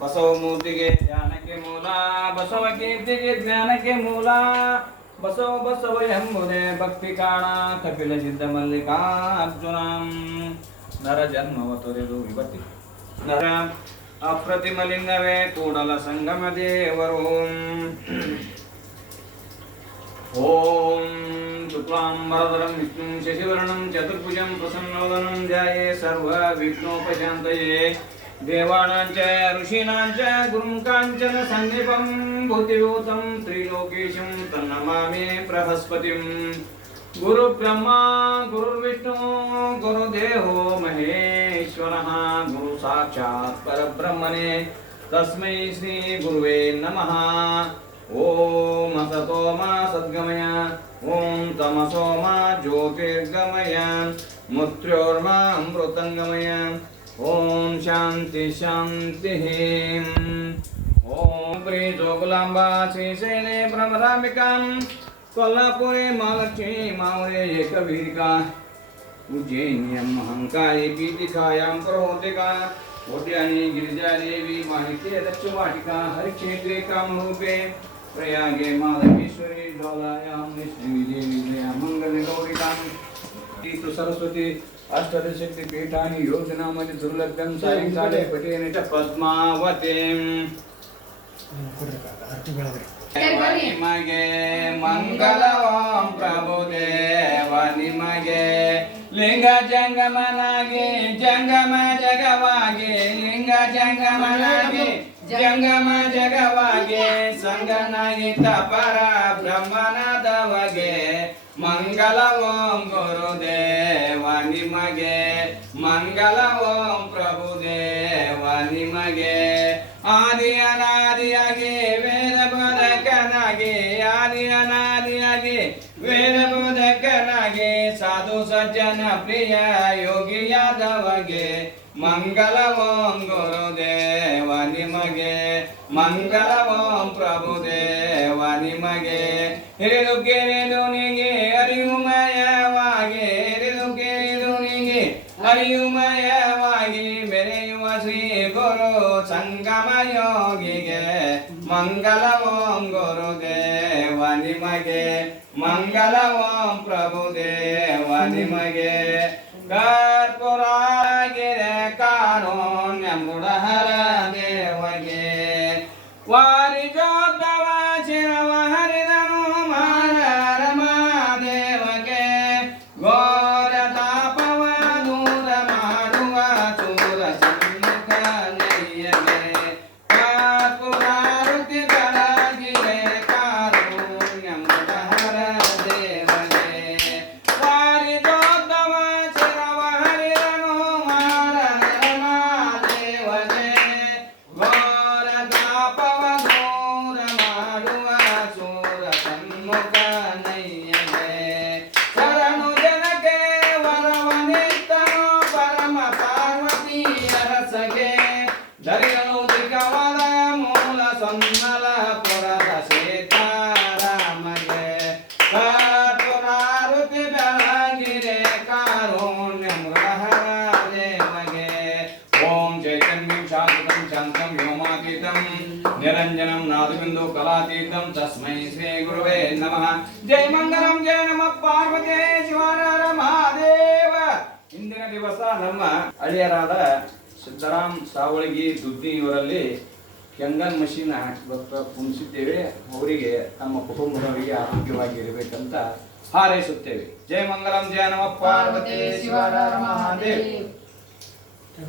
ಬಸವ ಮೂರ್ತಿಗೆ ಧ್ಯಾನಕ್ಕೆ ಮೂಲ, ಬಸವ ಕೀರ್ತಿಗೆ ಜ್ಞಾನಕ್ಕೆ ಮೂಲ. ಬಸವ ಬಸವ ಎಂಬುದೇ ಭಕ್ತಿ ಕಾಣ, ಕಪಿಲ ಸಿದ್ಧ ಮಲ್ಲಿಕಾರ್ಜುನ. ನರ ಜನ್ಮವ ತೊರೆದು ವಿಭಕ್ತಿ ನರ ಅಪ್ರತಿಮಲಿಂಗವೇ ಕೂಡಲ ಸಂಗಮ ದೇವರು. ಓಂ ಶುಕ್ಲಾಂಬರಧರಂ ವಿಷ್ಣುಂ ಶಶಿವರ್ಣಂ ಚತುರ್ಭುಜಂ ಪ್ರಸನ್ನವದನಂ ಧ್ಯಾಯೇ ಸರ್ವ ವಿಘ್ನೋಪಶಾಂತಯೇ. ದೇವಾನಾಂ ಚ ಋಷೀಣಾಂ ಚ ಗುರುಂ ಕಾಂಚನ ಸನ್ನಿಪಂ ಬುದ್ಧಿಭೂತಂ ತ್ರಿಲೋಕೇಶಂ ತನ್ನಮಾಮಿ ಬೃಹಸ್ಪತಿಂ. ಗುರು ಬ್ರಹ್ಮ ಗುರುರ್ವಿಷ್ಣು ಗುರುದೇವೋ ಮಹೇಶ್ವರಃ. ಗುರು ಸಾಕ್ಷಾತ್ ಪರಬ್ರಹ್ಮಣೇ ತಸ್ಮೈ ಶ್ರೀ ಗುರುವೇ ನಮಃ. ಓಂ ಅಸತೋ ಮಾ ಸದ್ಗಮಯ, ಓಂ ತಮಸೋ ಮಾ ಜ್ಯೋತಿರ್ಗಮಯ, ಮೃತ್ಯೋರ್ಮಾ ಅಮೃತಂಗಮಯ. ಓಂ ಶಾಂತಿ ಶಾಂತಿ. ಓಂ ಪ್ರೀ ಜೋಗುಲಾಂಬಾ ಶ್ರೀಶೈಲೆ ಭ್ರಮರಾಂಬಿಕಾಂ, कोल्हापुरी महालक्ष्मी मावळे एकवीरिका, उज्जैन्यं महंकाये पीठिकायां प्रहोतिका, कोट्यानि गिरिजादेवी माणिक्ये दक्षवाटिका, हरिक्षेत्रे कामरूपे प्रयागे माधवेश्वरी ज्वालायां श्रीदेवी जया मंगलगौरिकां. श्री सरस्वती अष्टदशक्ति पीठानि योजनामध्ये दुर्लभ्यं सायंकाले पठेन च पद्मावतीं. ನಿಮಗೆ ಮಂಗಲವಾಂ ಪ್ರಭುದೇವ ನಿಮಗೆ. ಲಿಂಗ ಜಂಗಮನಾಗಿ ಜಂಗಮ ಜಗವಾಗಿ, ಲಿಂಗ ಜಂಗಮನಾಗಿ ಜಂಗಮ ಜಗವಾಗಿ, ಸಂಗನಾಗಿ ತಪರ ಬ್ರಹ್ಮನಾದವಗೆ. ಮಂಗಲ ಓಂ ಗುರುದೇವ ನಿಮಗೆ, ಮಂಗಲ ಓಂ ಪ್ರಭುದೇವ ನಿಮಗೆ. ಆದಿ ಅನಾದಿಯಾಗಿ ವೇದ ಬೋಧಕನಾಗಿ, ಆದಿ ಅನಾದಿಯಾಗಿ ವೇದ ಬೋಧಕನಾಗಿ, ಸಾಧು ಸಜ್ಜನ ಪ್ರಿಯ ಯೋಗಿಯಾದವಗೆ. ಮಂಗಲ ಓಂ ಗುರುದೇವ ನಿಮಗೆ, ಮಂಗಲ ಓಂ ಪ್ರಭುದೇವ ನಿಮಗೆ. ಹಿರಿದು ಕೇಳಿದು ನಿಗೆ ಅರಿಯುಮಯವಾಗಿ, ಹಿರಿದು ಕೇಳಿದು ನಿಗೆ ಅರಿಯುಮಯವಾಗಿ ಮೆರೆಯುವ ಶ್ರೀ ಗುರು ಸಂಗಮ ಯೋಗಿಗೆ. ಮಂಗಲ ಓಂ ಗುರುದೇವ ನಿಮಗೆ, ಮಂಗಲ ಓಂ ಪ್ರಭುದೇವ ನಿಮಗೆ. ಕರ್ಪೂರಾಗಿರೆ ಕಾರುಣ್ಯ ಮೃಡಹರ ದೇವಗೆ. ವಾರಿಜೋದ್ಭವ ಶಿರವ ಹರಿದನು ಮಾರರಮ ದೇವಗೆ. ಘೋರ ತಾಪವ ದೂರ ಮಾಡುವ ಚೂರ ಸಮ್ಮುಖ ನಯ್ಯಗೆ. ಕರ್ಪೂರಾರುತಿ ಕಳಗಿರೆ ಕಾರುಣ್ಯ ಮೃಡಹರ ದೇವಗೆ. ವಾರಿಜೋದ್ಭವ ಶಿರವ ಹರಿದನು ಮಾರರಮ ದೇವಗೆ. ಘೋರ ತಾಪವ ದೂರ ಮಾಡುವ ಚೂರ ಸಮ್ಮುಖ ನಯ್ಯಗೆ. ಶರಣು ಜನಕ್ಕೆ ವರವನಿತ್ತನು ಪರಮ ಪಾರ್ವತಿಯ ರಸಗೆ. ಧರಿಯಲು ದಿಗವರ ಮೂಲ ಸೊನ್ನಲಪುರದ ಸೀತಾರಾಮಗೆ. ಕರ್ಪೂರಾರುತಿ ಬೆಳಗಿರೆ ಕಾರುಣ್ಯ ಮೃಡಹರ ದೇವಗೆ. ಓಂ ಚೈತನ್ಯಂ ಶಾಂತಂ ಶಾಂತಂ ವ್ಯೋಮಾತೀತಂ ನಿರಂಜನಂ ನಾದಬಿಂದು ಕಲಾತೀತಂ ತಸ್ಮೈ ಶ್ರೀ ಗುರುವೇ ನಮಃ. ಜೈ ಮಂಗಲಂ ಜಯ ನಮಃ ಪಾರ್ವತಿ ಶಿವರ ಮಹಾದೇವ. ಇಂದಿನ ದಿವಸ ನಮ್ಮ ಅಳಿಯರಾದ ಸಿದ್ದರಾಮ್ ಸಾವಳಗಿ ದುದ್ದಿ ಇವರಲ್ಲಿ ಕೆಂಗನ್ ಮಷೀನ್ ಕುಣಿಸಿದ್ದೇವೆ. ಅವರಿಗೆ ತಮ್ಮ ಕುಟುಂಬದವರಿಗೆ ಆರೋಗ್ಯವಾಗಿರಬೇಕಂತ ಹಾರೈಸುತ್ತೇವೆ. ಜೈ ಮಂಗಲಂ ಜಯ ನಮಃ ಪಾರ್ವತಿ ಶಿವರ ಮಹಾದೇವ್.